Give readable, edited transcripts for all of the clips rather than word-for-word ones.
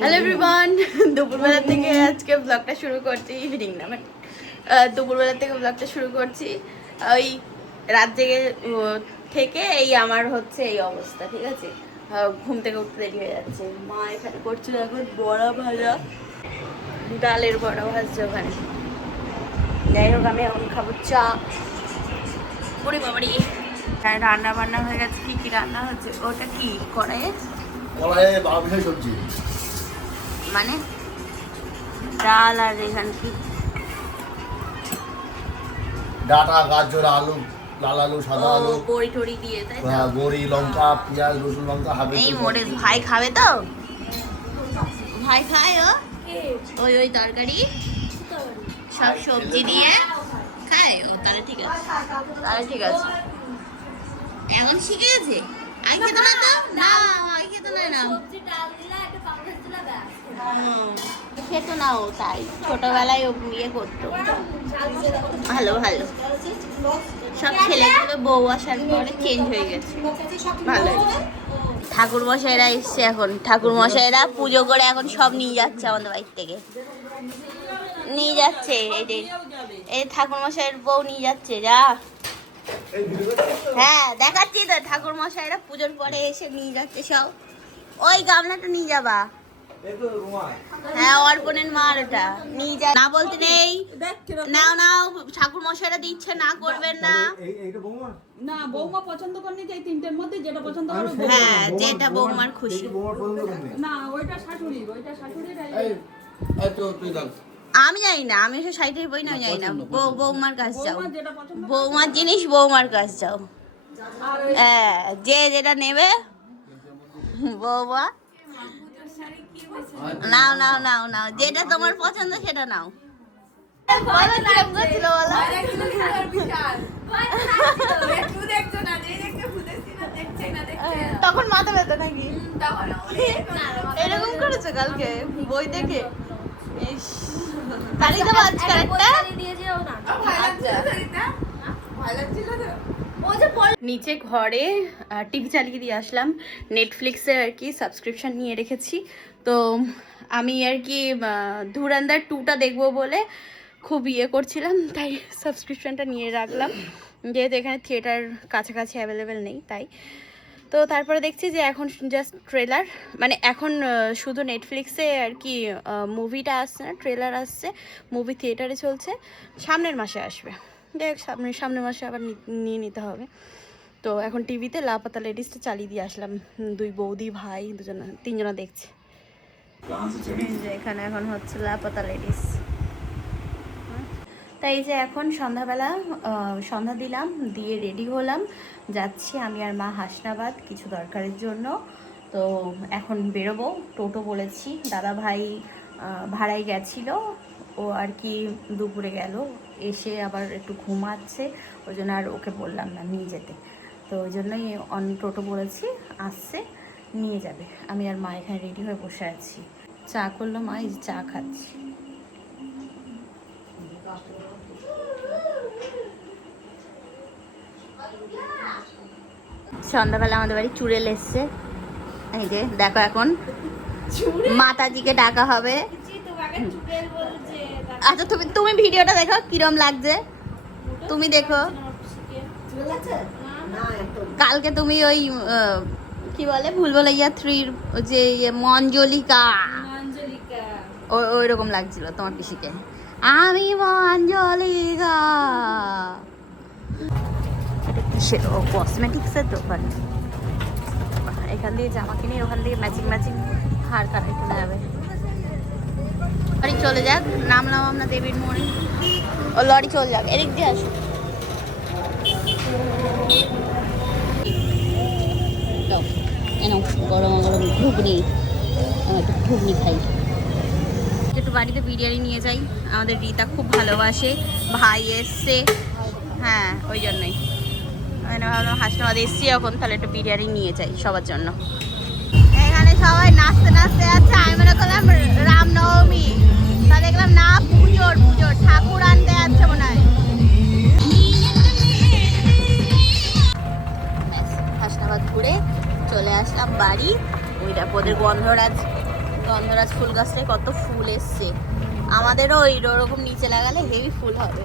Hello everyone, দুপুরবেলা থেকে আজকে ব্লগটা শুরু করছি। ইভিনিং না, বাট দুপুরবেলা থেকে ব্লগটা শুরু করছি। ওই রাত জেগে থেকে এই আমার হচ্ছে এই অবস্থা, ঠিক আছে। ঘুম থেকে উঠতে দেরি হয়ে যাচ্ছে। মা এখানে করছিল এখন বড়া ভাজা, ডালের বড়া ভাজছে ওখানে। যাই হোক, আমি এখন খাবো চা। ওরে বাবারি, হ্যাঁ রান্না বান্না হয়ে গেছে। কি কি রান্না হচ্ছে? ওটা কি কড়াইয়ে? কড়াইয়ে বারবিশাই সবজি মানে ডাল আর এখানে কি ডাটা, গাজর, আলু, লাল আলু, সাদা আলু, বড়ি টড়ি দিয়ে, তাই তো? বড়ি, লঙ্কা, পেঁয়াজ, রসুন, লঙ্কা হবে। এই মোড়ে ভাই খাবে তো? ভাই খায় ও? ওই ওই তরকারি সব সবজি দিয়ে খায় ও? তাহলে ঠিক আছে, তাহলে ঠিক আছে। এখন শিখে গেছে। আগে খেতো না তো? না, আগে খেতো না। খেতো না ও, তাই ছোটবেলায় ও ইয়ে করতো। ভালো ভালো, সব ছেলেগুলো বউ আসার পরে চেঞ্জ হয়ে গেছে। ভালো। ঠাকুর মশাইরা এসছে এখন। ঠাকুর মশাইরা পুজো করে এখন সব নিয়ে যাচ্ছে আমাদের বাড়ি থেকে। নিয়ে যাচ্ছে এই যে, এই ঠাকুর মশাইয়ের বউ নিয়ে যাচ্ছে। যা, হ্যাঁ দেখাচ্ছি তো। ঠাকুর মশাইরা পুজোর পরে এসে নিয়ে যাচ্ছে সব। ওই গামলাটা নিয়ে যাবা। হ্যাঁ, অর্পণের মার ওটা নিয়ে যা। না বলতে নেই, নাও নাও। ঠাকুর মশাইরা দিচ্ছে, না করবেন না। না, বৌমা পছন্দ করেনি যে এই তিনটের মধ্যে যেটা পছন্দ হবে। হ্যাঁ, যেটা বৌমার খুশি। না, ওইটা শাশুড়ির, ওইটা শাশুড়ির। আমি জানি না, আমি এসে সাইডের বই না, আমি জানি না। বৌমার কাছে যাও, বৌমা যেটা পছন্দ বৌমার জিনিস বৌমার কাছে যাও। হ্যাঁ, যে যেটা নেবে বৌমা। নাও নাও নাও নাও, যেটা তোমার পছন্দ সেটা নাও। বলো কিরম করছিল বলো। তখন মাথা ব্যথা নাকি? এরকম করেছো কালকে বই দেখে? ইস, তালি দেবো আজকাল একটা। নিচে ঘরে টিভি চালিয়ে দিয়ে আসলাম। নেটফ্লিক্সের আর কি সাবস্ক্রিপশন নিয়ে রেখেছি। তো আমি আর কি ধুরন্ধর 2টা দেখবো বলে খুব ইয়ে করছিলাম, তাই সাবস্ক্রিপশনটা নিয়ে রাখলাম। যেহেতু এখানে থিয়েটার কাছাকাছি অ্যাভেলেবেল নেই, তাই। তো তারপরে দেখছি যে এখন জাস্ট ট্রেলার, মানে এখন শুধু নেটফ্লিক্সে আর কি মুভিটা আসছে না, ট্রেলার আসছে। মুভি থিয়েটারে চলছে, সামনের মাসে আসবে। দেখ, সামনের মাসে আবার নিয়ে নিতে হবে। তো এখন টিভিতে লাপাতা লেডিসটা চালিয়ে দিয়ে আসলাম। দুই বৌদি ভাই তিনজনা দেখছে। এখানে এখন হচ্ছে লাপাতা লেডিস। তাই যে এখন সন্ধ্যাবেলা সন্ধ্যা দিলাম, দিয়ে রেডি হলাম, যাচ্ছি আমি আর মা হাসনাবাদ কিছু দরকারের জন্য। তো এখন বেরোবো। টোটো বলেছি, দাদা ভাই ভাড়ায় গেছিল, ও আর কি দুপুরে গেল, এসে আবার একটু ঘুমাচ্ছে, ওই জন্য আর ওকে বললাম না নিয়ে যেতে। তো ওই জন্যই টোটো বলেছি, আসছে, নিয়ে যাবে। আমি আর মা এখানে রেডি হয়ে বসে আছি। চা করলো মা, এই চা খাচ্ছি। সন্ধ্যাবেলা আমাদের বাড়ি চুড়েল এসছে। এই যে দেখো, এখন মাতাজিকে ডাকা হবে। আচ্ছা, তুমি ভিডিওটা দেখো কিরম লাগছে, তুমি দেখো। কালকে তুমি ওই কি বলে ভুলভুলাইয়া 3 যে মঞ্জলিকা, ওই রকম লাগছিল তোমার পিসিকে। আমি মঞ্জলিকা। এটা কিসের? ও কসমেটিক্সের দোকান। এখান দিয়ে জামা কিনে ওখান দিয়ে ম্যাচিং ম্যাচিং হার কাটা কিনে যাবে। লরি চলে যাক, নামলাম আমরা দেবীর মোড়ে। ও লরি চলে যাক, এদিক দিয়ে আসো। গরম গরম ঘুগনি, একটু ঘুগনি খাই। একটু বাড়িতে বিরিয়ানি নিয়ে যাই, আমাদের রীতা খুব ভালোবাসে, ভাই এসছে। হ্যাঁ, ওই জন্যই ভাবলাম হাসনাবাদ এসছি এখন, তাহলে একটু বিরিয়ানি নিয়ে যাই সবার জন্য। এখানে সবাই নাচতে নাচতে যাচ্ছে, আমি মনে করলাম রামনবমী, তা দেখলাম না, পুজোর ঠাকুর আনতে যাচ্ছে মনে হয়। হাসনাবাদ ঘুরে চলে আসলাম বাড়ি। ওইটা ওদের গন্ধরাজ গন্ধরাজ ফুল গাছটায় কত ফুল এসছে, আমাদেরও ওরকম নিচে লাগালে হেভি ফুল হবে।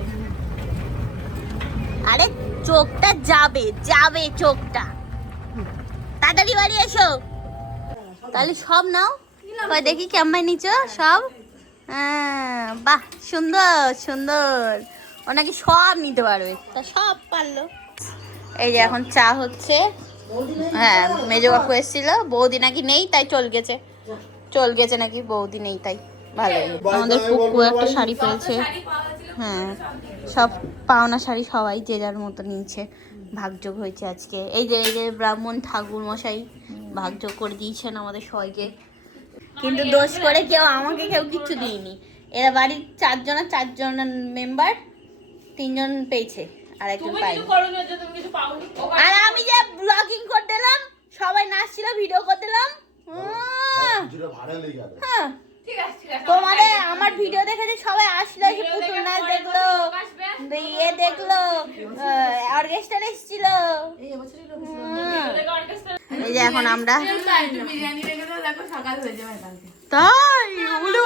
আরে চোখটা যাবে যাবে চোখটা, তাড়াতাড়ি বাড়ি এসো। তাহলে সব নাও, ওই দেখি কেমন নিচো সব। হ্যাঁ বাহ, সুন্দর সুন্দর। ও নাকি সব নিতে পারবে, তা সব পারলো। এই যে এখন চা হচ্ছে। হ্যাঁ মেজো কাকু এসেছিল, বৌদি নাকি নেই তাই চল গেছে নাকি, বৌদি নেই তাই। ভালো, আমাদের পুকু একটা শাড়ি পেয়েছে। হ্যাঁ সব পাওনা শাড়ি সবাই যে যার মতো নিয়েছে, ভাগযোগ হয়েছে আজকে। এই যে ব্রাহ্মণ ঠাকুর মশাই ভাগযোগ করে দিয়েছেন আমাদের সবাইকে, কিন্তু দোষ করে আমাকে কেউ কিচ্ছু দিইনি। এরা বাড়ির চারজন মেম্বার, 3 জন পেয়েছে আর একজন পাইনি। আর আমি যে ব্লগিং করে দিলাম, সবাই নাচছিল, ভিডিও করে দিলাম। হ্যাঁ তোমাদের আমার ভিডিও দেখেছে সবাই, আসলো, এসে পুতুল নাচ দেখলো, ইয়ে দেখলো, অর্কেস্ট্রা এসেছিল। এই যে এখন আমরা তাই বলে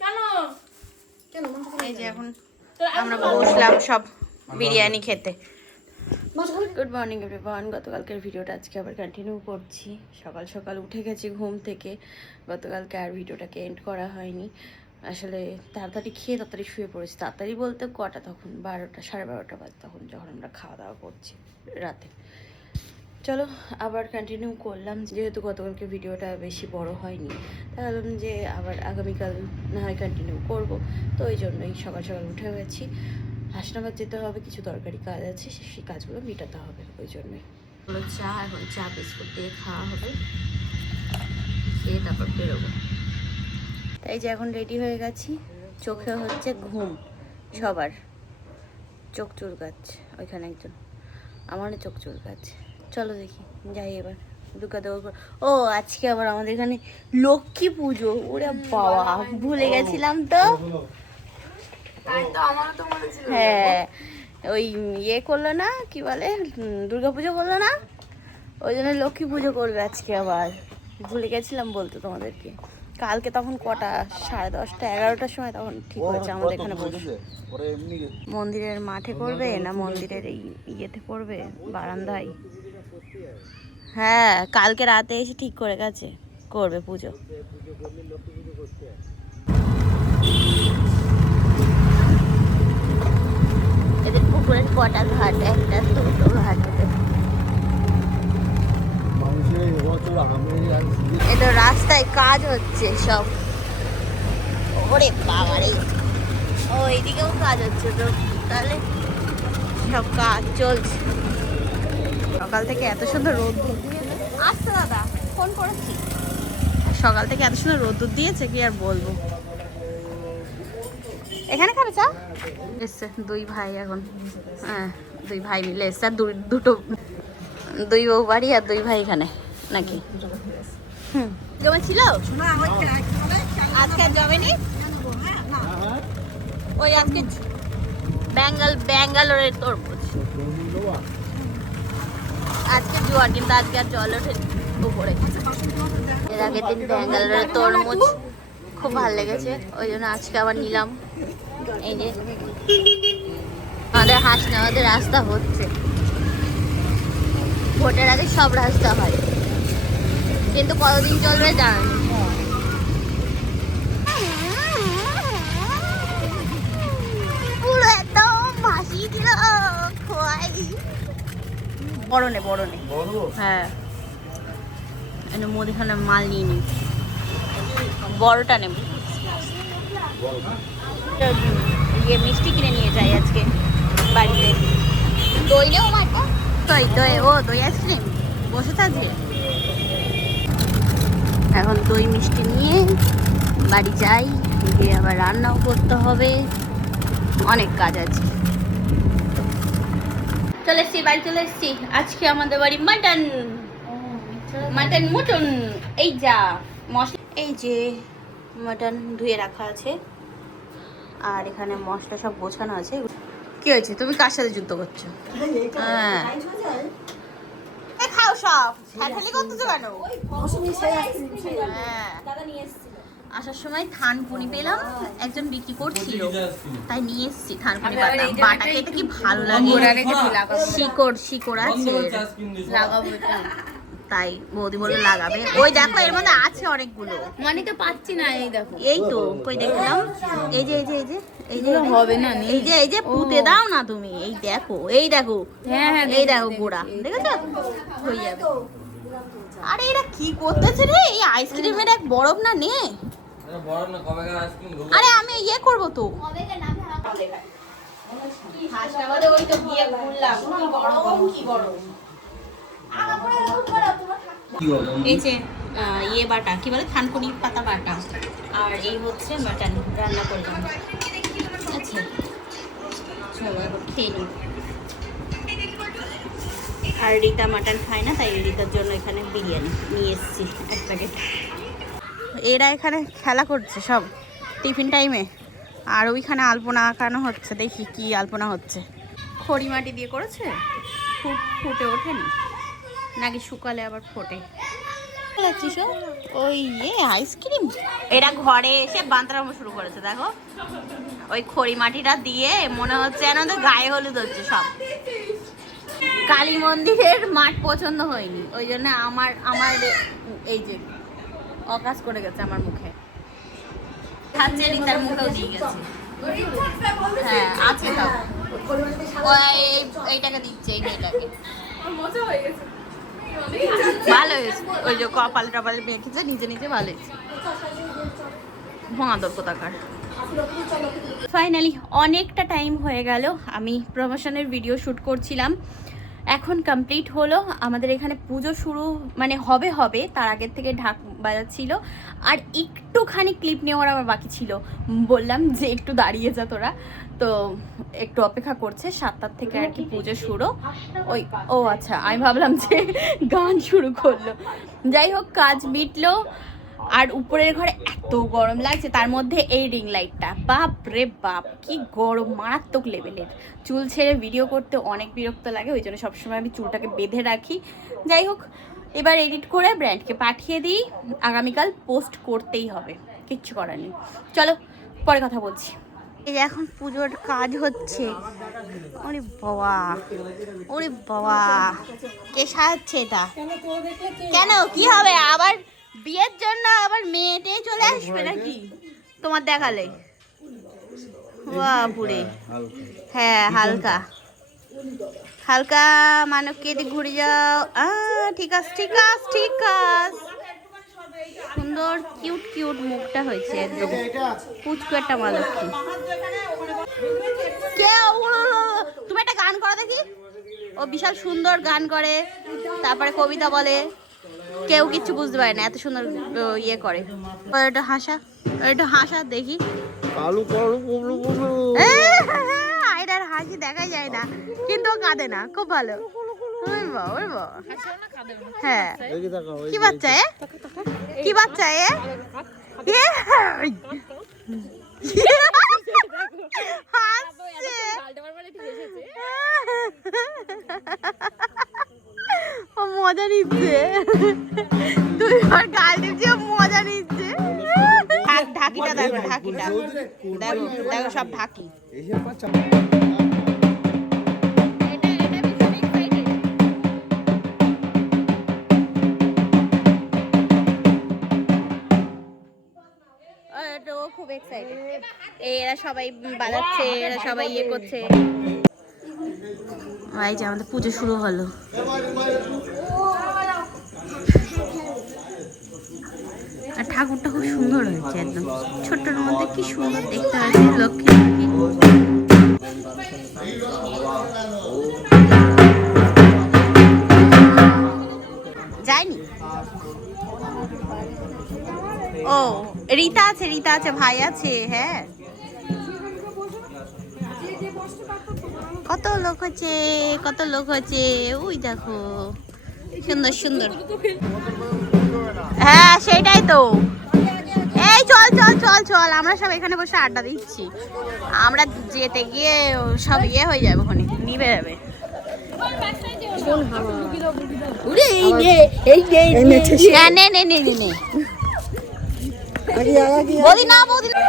কেন, এই যে এখন আমরা বসলাম সব বিরিয়ানি খেতে। Good morning everyone. গতকালকের ভিডিওটা আজকে আবার কন্টিনিউ করছি। সকাল সকাল উঠে গেছি ঘুম থেকে, গতকালকে আর ভিডিওটাকে এন্ড করা হয়নি। আসলে তাড়াতাড়ি খেয়ে তাড়াতাড়ি শুয়ে পড়েছি। তাড়াতাড়ি বলতে কটা, তখন 12টা 12:30 বাজে তখন, যখন আমরা খাওয়া দাওয়া করছি রাতে। চলো আবার কন্টিনিউ করলাম, যেহেতু গতকালকে ভিডিওটা বেশি বড় হয়নি, তাহলে যে আবার আগামীকাল না হয় কন্টিনিউ করব। তো ওই জন্যই সকাল সকাল উঠে গেছি। হাসনাবাদ যেতে হবে, কিছু দরকারি কাজ আছে, সেই কাজগুলো মেটাতে হবে, ওই জন্যই। চা, এখন চা বিস্কুট দিয়ে খাওয়া হবে, খেয়ে তারপর বেরোবো। তাই যে এখন রেডি হয়ে গেছি, চোখে হচ্ছে ঘুম সবার, চোখ চুলকাচ্ছে ওইখানে একজন, আমারও চোখ চুলকাচ্ছে। চলো দেখি যাই এবার দুর্গা দেওয়া। ও আজকে আবার আমাদের এখানে লক্ষ্মী পুজো, ওরে বাবা ভুলে গেছিলাম তো। হ্যাঁ ওই ইয়ে করলো না, কি বলে, দুর্গা পুজো করলো না, ওই জন্য লক্ষ্মী পুজো করবে আজকে আবার, ভুলে গেছিলাম বলতে তোমাদেরকে। কালকে তখন কটা, 10:30 11টার সময় তখন ঠিক হয়েছে আমাদের এখানে বসে। মন্দিরের মাঠে করবে না মন্দিরের এই ইয়েতে করবে, বারান্দায়? হ্যাঁ কালকে রাতে এসে ঠিক করে গেছে, করবে পুজো। এদের পুকুরের কটা ঘাট, 1টা 2টো ঘাট। এটা রাস্তায় কাজ হচ্ছে সব, ওরে বাবারে, ও এইদিকেও কাজ হচ্ছে তো, তাহলে সব কাজ চলছে। সকাল থেকে এত সুন্দর রোদ দিয়েছে। আচ্ছা দাদা ফোন করেছি, সকাল থেকে এত সুন্দর রোদ দিয়েছে কি আর বলবো। এখানে খাবে চা? এসছে 2 ভাই এখন, হ্যাঁ 2 ভাই মিলে এসছে, আর দুটো 2 বউ বাড়ি আর 2 ভাই এখানে নাকি। জমা ছিল আজকে, জমেনি ওই আজকে ব্যাঙ্গালোরের তরমুজ আজকে জোয়ার, কিন্তু আজকে আর জল ওঠে উপরে। এর আগের দিন ব্যাঙ্গালোরের তরমুজ খুব ভালো লেগেছে, ওই জন্য আজকে আবার নিলাম। এই যে আমাদের হাসনাবাদের রাস্তা হচ্ছে, ভোটের আগে সব রাস্তা হয়, কিন্তু কতদিন চলবে জানি। পুরো একদম ভাসিয়ে দিল খোয়াই। বড় নে হ্যাঁ, মুদিখানা মাল নিয়ে নি, বড়টা নেব। ইয়ে মিষ্টি কিনে নিয়ে যাই আজকে বাড়িতে। দই নেও মাটা, দই ও দই আইসক্রিম বসে থাকছে। এখন দই মিষ্টি নিয়ে বাড়ি যাই, গিয়ে আবার রান্নাও করতে হবে, অনেক কাজ আছে। চলে এসছি, বাড়ি চলে এসছি। আজকে আমাদের বাড়ি মাটন মটন। এই যা মশলা, এই যে মাটন ধুয়ে রাখা আছে, আর এখানে মশলা সব গোছানো আছে। কি হয়েছে, তুমি কার সাথে যুদ্ধ করছো? হ্যাঁ খাও সব ঠেলি করতেছো কেন? হ্যাঁ আসার সময় থানকুনি পেলাম, একজন বিক্রি করছিল তাই নিয়ে এসেছি থানকুনি বাটা। বাটা খেতে কি ভালো লাগে, শিকড় আছে লাগাবো তাই বৌদি বলে লাগাবে। ওই দেখো এর মধ্যে আছে অনেকগুলো, মানে তো পাচ্ছি না। এই দেখো, এই তো কই দেখলাম, এই যে হবে না, এই যে পুঁতে দাও না তুমি, এই দেখো হ্যাঁ এই দেখো গোড়া দেখেছো হয়ে যাবে। আরে এরা কি করতেছে রে? এই আইসক্রিমের এক বরফ না নে। আরে আমি ইয়ে করবো তো, ওই তো গিয়ে ঘুরলাম, কি গরম। এই যে ইয়ে বাটা কি বলে, থানকুনি পাতা বাটা, আর এই হচ্ছে মাটন রান্না করলাম। আচ্ছা চলো এখন খেয়ে নিই। আর রিতা মাটন খায় না, তাই রিতার জন্য এখানে বিরিয়ানি নিয়ে এসেছি এক প্যাকেট। এরা এখানে খেলা করছে সব টিফিন টাইমে, আর ওইখানে আলপনা আঁকানো হচ্ছে, দেখি কি আলপনা হচ্ছে। খড়ি মাটি দিয়ে করেছে, ফুটে ওঠেনি নাকি শুকালে আবার ফোটে। ওই আইসক্রিম এরা ঘরে এসে বান্তরামো শুরু করেছে, দেখো ওই খড়ি মাটিটা দিয়ে মনে হচ্ছে যেন তো গায়ে হলুদ হচ্ছে সব। কালী মন্দিরের মাঠ পছন্দ হয়নি, ওই জন্য আমার এই যে অকাজ করে গেছে আমার মুখে, খাচ্ছে রিতার মুখেও দিয়ে গেছে। হ্যাঁ আছে তো, এইটাকে দিচ্ছে, এই মেয়েটাকে ভালো হয়েছে। ওই যে কপাল টপাল মেখেছে নিজে ভালো হয়েছে। ভঙাদর কোথাকার। ফাইনালি অনেকটা টাইম হয়ে গেল, আমি প্রমোশনের ভিডিও শ্যুট করছিলাম, এখন কমপ্লিট হলো। আমাদের এখানে পুজো শুরু মানে হবে তার আগের থেকে ঢাক বাজাচ্ছিল, আর একটুখানি ক্লিপ নেওয়ার আমার বাকি ছিল। বললাম যে একটু দাঁড়িয়ে যা তোরা, তো একটু অপেক্ষা করছে। 7টার থেকে আর কি পুজো শুরু। ও আচ্ছা, আমি ভাবলাম যে গান শুরু করলো। যাই হোক কাজ মিটলো। আর উপরের ঘরে এত গরম লাগছে, তার মধ্যে এই রিং লাইটটা, বাপ রে বাপ কি গরম, মারাত্মক লেভেলের। চুল ছেড়ে ভিডিও করতে অনেক বিরক্ত লাগে, ওই জন্য সবসময় আমি চুলটাকে বেঁধে রাখি। যাই হোক এবার এডিট করে ব্র্যান্ডকে পাঠিয়ে দিই, আগামীকাল পোস্ট করতেই হবে, কিচ্ছু করার নেই। চলো পরে কথা বলছি। এই যে এখন পুজোর কাজ হচ্ছে। ওরে বাবা কে সাজাচ্ছে এটা? কেন কি হবে আবার? বিয়ের জন্য আবার মেয়েটে চলে আসবে নাকি তোমার দেখালে? বাপুরে, হ্যাঁ হালকা মানবকে দিয়ে ঘুরে যাও। ঠিক আছে সুন্দর কিউট মুখটা হয়েছে, একদম পুচকু একটা মালক্ষী। তুমি একটা গান করো দেখি। ও বিশাল সুন্দর গান করে, তারপরে কবিতা বলে, কেউ কিচ্ছু বুঝতে পারে না, এত সুন্দর ইয়ে করে। এটা হাসা দেখি, এটার হাসি দেখা যায় না কিন্তু ও কাঁদে না, খুব ভালো। হ্যাঁ কি বাচ্চা এ মজা নিচ্ছে, তুই আর গাল দিচ্ছি, মজা নিচ্ছে। ঢাকিটা দেখো, দেখো সব ঢাকি। খুব এক্সাইটেড, এরা সবাই বাজাচ্ছে, এরা সবাই ইয়ে করছে। এই যে আমাদের পুজো শুরু হলো। আর ঠাকুরটা খুব সুন্দর হয়েছে, একদম ছোট্টর মধ্যে কি সুন্দর দেখতে হয়েছে। লক্ষ্মী যায়নি। ও রিতা আছে, ভাই আছে। হ্যাঁ কত লোক হচ্ছে, ওই দেখো সুন্দর। হ্যাঁ সেটাই তো। এই চল আমরা সব এখানে বসে আড্ডা দিচ্ছি। আমরা যেতে গিয়ে সব ইয়ে হয়ে যাবে, ওখানে নিবে যাবে। উরে এই নে নে নে নে নে নে বৌদি না বৌদি না।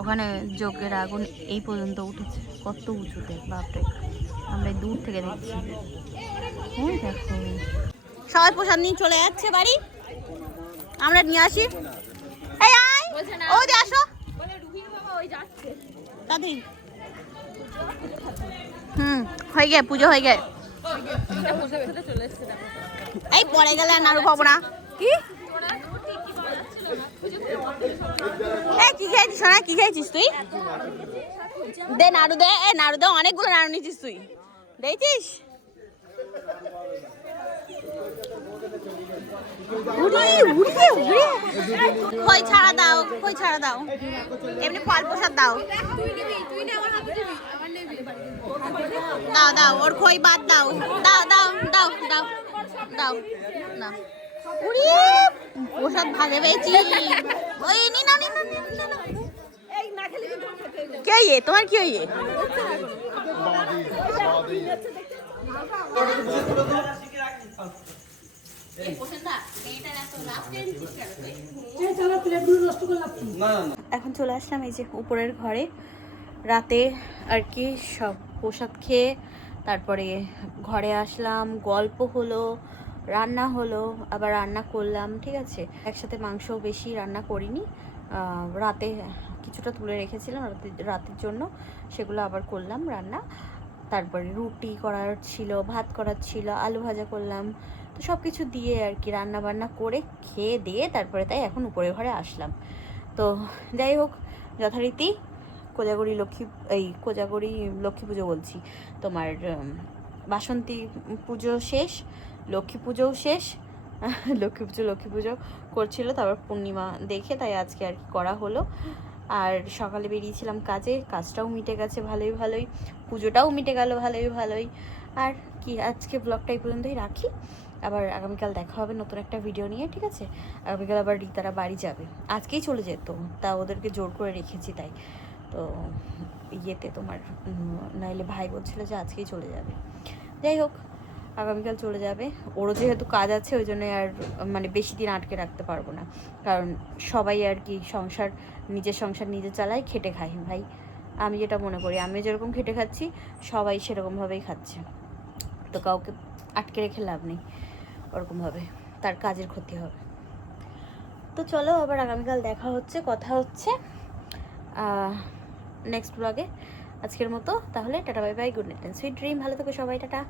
ওখানে যজ্ঞের আগুন এই পর্যন্ত উঠেছে, কত উঁচুতে, বাপরে। আমরা দূর থেকে দেখছি। ওই দেখো সবাই প্রসাদ নিয়ে চলে যাচ্ছে বাড়ি, আমরা নিয়ে আসি। এই আয় ওই যে আসো দাদি। হয়ে গে পুজো হয়ে গে, এই পরে গেলে আর নাড়ু পাবো না। কি কি খেয়েছিস সোনা, কি খেয়েছিস তুই? দে নাড়ু দে, এ নাড়ু দে, অনেকগুলো নাড়ু নিয়েছিস তুই, দেখছিস? খই ছাড়া দাও, খই ছাড়া দাও, এমনি ফল প্রসাদ দাও। দাও দাও, ওর খই বাদ দাও, দাও দাও দাও দাও দাও না। প্রসাদ ভাগে পেয়েছি। ওই নি না নি না কে ইয়ে তোমার কি ইয়ে? এখন চলে আসলাম এই যে উপরের ঘরে, রাতে আর কি সব প্রসাদ খেয়ে তারপরে ঘরে আসলাম, গল্প হলো, রান্না হলো, আবার রান্না করলাম, ঠিক আছে। একসাথে মাংস বেশি রান্না করিনি, রাতে কিছুটা তুলে রেখেছিলাম রাতের জন্য, সেগুলো আবার করলাম রান্না। তারপরে রুটি করার ছিল, ভাত করার ছিল, আলু ভাজা করলাম, তো সব কিছু দিয়ে আর কি রান্না বান্না করে খেয়ে দিয়ে তারপরে তাই এখন উপরের ঘরে আসলাম। তো যাই হোক, যথারীতি কোজাগরি লক্ষ্মী পুজো বলছি, তোমার বাসন্তী পুজো শেষ, লক্ষ্মী পুজোও শেষ। লক্ষ্মী পুজো করছিল, তারপর পূর্ণিমা দেখে তাই আজকে আর কি করা হলো। আর সকালে বেরিয়েছিলাম কাজে, কাজটাও মিটে গেছে ভালোই, পুজোটাও মিটে গেল ভালোই। আর কি, আজকে ব্লগটা এই পর্যন্তই রাখি, আবার আগামীকাল দেখা হবে নতুন একটা ভিডিও নিয়ে, ঠিক আছে। আগামীকাল আবার রিতারা বাড়ি যাবে, আজকেই চলে যেত, তা ওদেরকে জোর করে রেখেছি তাই। তো ইয়েতে তোমার নাইলে ভাই বলছিল যে আজকেই চলে যাবে, যাই হোক আগামীকাল চলে যাবে। ওরও যেহেতু কাজ আছে ওই জন্য আর মানে বেশি দিন আটকে রাখতে পারবো না, কারণ সবাই আর কি নিজের সংসার নিজে চালায়, খেটে খায় ভাই। আমি যেটা মনে করি, আমি যেরকম খেটে খাচ্ছি সবাই সেরকমভাবেই খাচ্ছে, তো কাউকে আটকে রেখে লাভ নেই, ওরকমভাবে তার কাজের ক্ষতি হবে। তো চলো আবার আগামীকাল দেখা হচ্ছে, কথা হচ্ছে নেক্সট ব্লগে। আজকের মতো তাহলে tata, bye bye, good night, sweet dream, ভালো থেকো সবাই, টাটা।